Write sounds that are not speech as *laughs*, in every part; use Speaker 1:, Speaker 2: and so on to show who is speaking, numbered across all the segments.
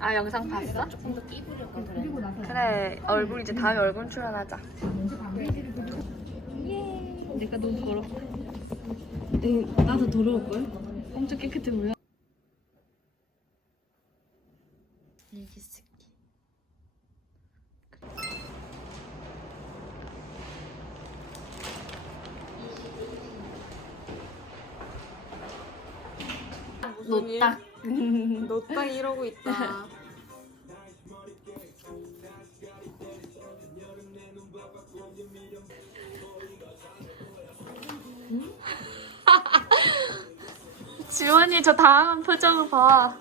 Speaker 1: 아 영상 봤어?
Speaker 2: 조금 더 끼부릴 걸 그래.
Speaker 1: 그래 얼굴 이제 다음에 얼굴 출연하자
Speaker 3: 내가 너무 더럽고
Speaker 2: 네, 나도 더러울 걸?
Speaker 3: 엄청 깨끗해 보여.
Speaker 1: 일기 쓰기
Speaker 3: 노딱.
Speaker 1: 너 딱 이러고 있다 *laughs* 지원이 저 당황한 표정을 봐.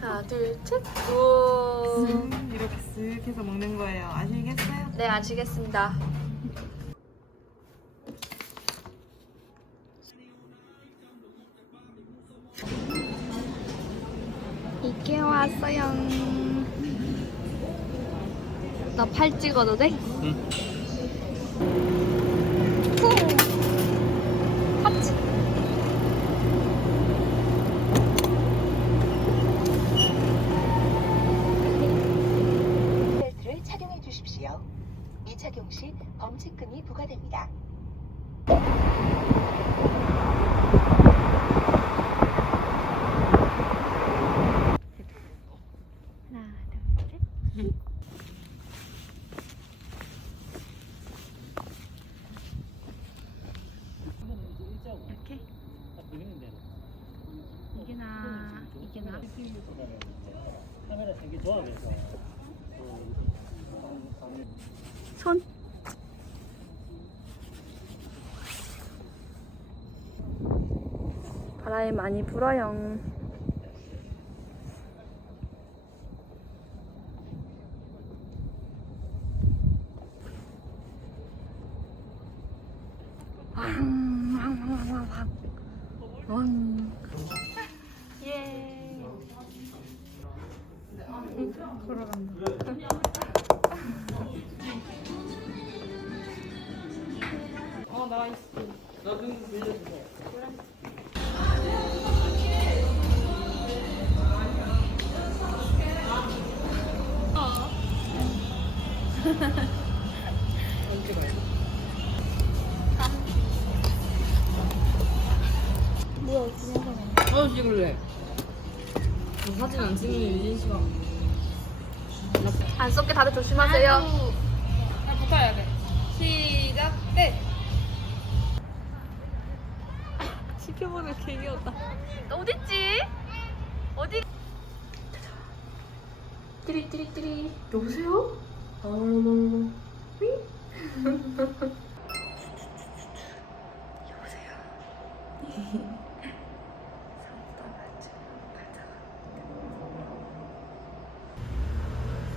Speaker 1: 하나, 둘, 셋. 우.
Speaker 4: 이렇게 쓱 해서 먹는 거예요. 아시겠어요?
Speaker 1: 네, 아시겠습니다. 이게 왔어요. 나 팔 찍어도 돼? 응. 하치.
Speaker 5: 벨트를 착용해 주십시오. 미착용 시 범칙금이 부과됩니다.
Speaker 1: 하나, 둘, 셋. 이렇게? 이게 나, 이게 나.
Speaker 6: 카메라 되게 조합해서
Speaker 1: 손. 바람이 많이 불어요. 왕. 예.
Speaker 2: 어, 찍을래. 저 사진 안 찍는 유진 씨가.
Speaker 1: 안 쏟게 다들 조심하세요.
Speaker 3: 나 붙어야 돼. 시작. 네.
Speaker 1: 지켜보는 개 귀엽다. 너 어딨지? 어디? 띠리띠리띠리. 여보세요? 어머머머. 여보세요.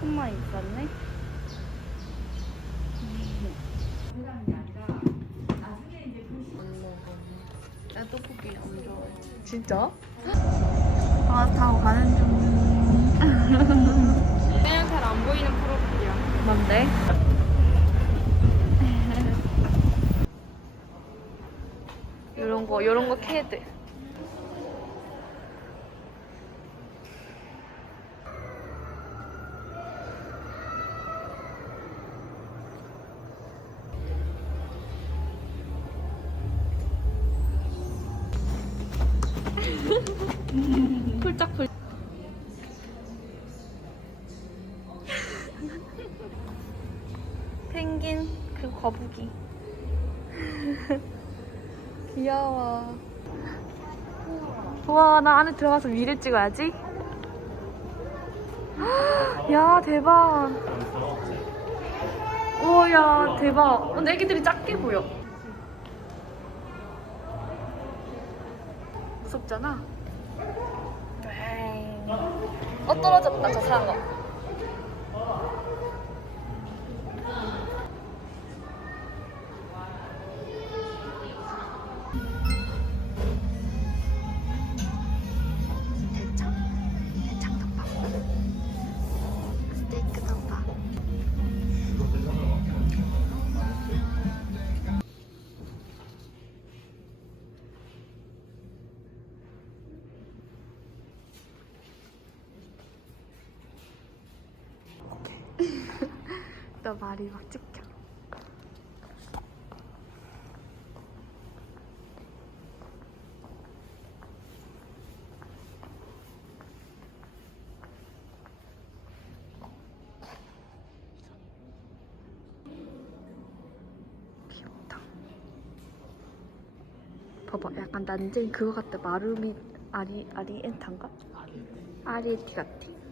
Speaker 1: 손만 있었네. 나 떡볶이 안 좋아해. 진짜? 아, 타고 가는 중. *laughs*
Speaker 3: 그냥 잘안 보이는 프로필이야.
Speaker 1: 뭔데? *laughs* 요런 거, 요런 거 캐드. 폴짝폴. 펭귄 그 거북이. 귀여워. 우와 나 안에 들어가서 위를 찍어야지. 야 대박. 우와 야 대박. 근데 애기들이 작게 보여 무섭잖아. 어 떨어졌다 저 상어 또 말이 막 찍혀. 귀엽다. 봐봐, 약간 난쟁이 그거 같다. 마루미 아리 아리엔타인가? 아리에티 같아.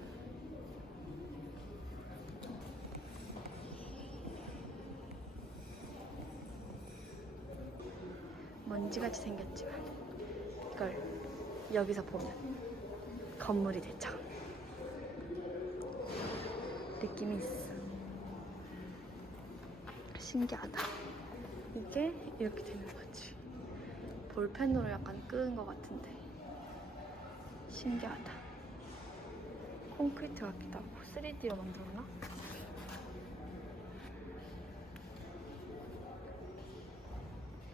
Speaker 1: 먼지같이 생겼지만 이걸 여기서 보면 건물이 되죠. 느낌이 있어. 신기하다. 이게 이렇게 되는 거지. 볼펜으로 약간 끄은 것 같은데 신기하다. 콘크리트 같기도 하고 3D로 만들었나?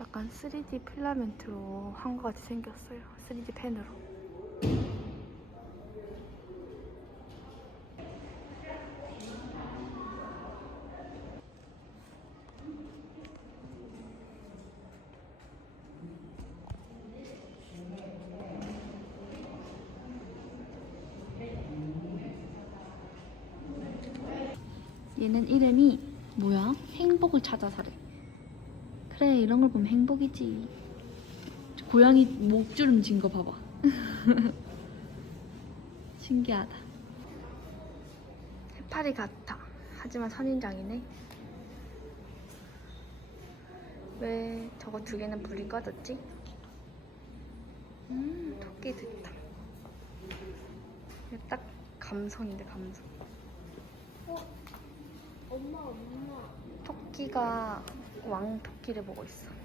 Speaker 1: 약간 3D 필라멘트로 한 것 같이 생겼어요. 3D 펜으로. 얘는 이름이 뭐야? 행복을 찾아서래. 그래 이런 걸 보면 행복이지. 고양이 목주름 진 거 봐봐. *laughs* 신기하다. 해파리 같아. 하지만 선인장이네. 왜 저거 두 개는 불이 꺼졌지? 음, 있다. 이거 딱 감성인데 감성.
Speaker 3: 엄마 엄마
Speaker 1: 토끼가 왕 토끼를 보고 있어.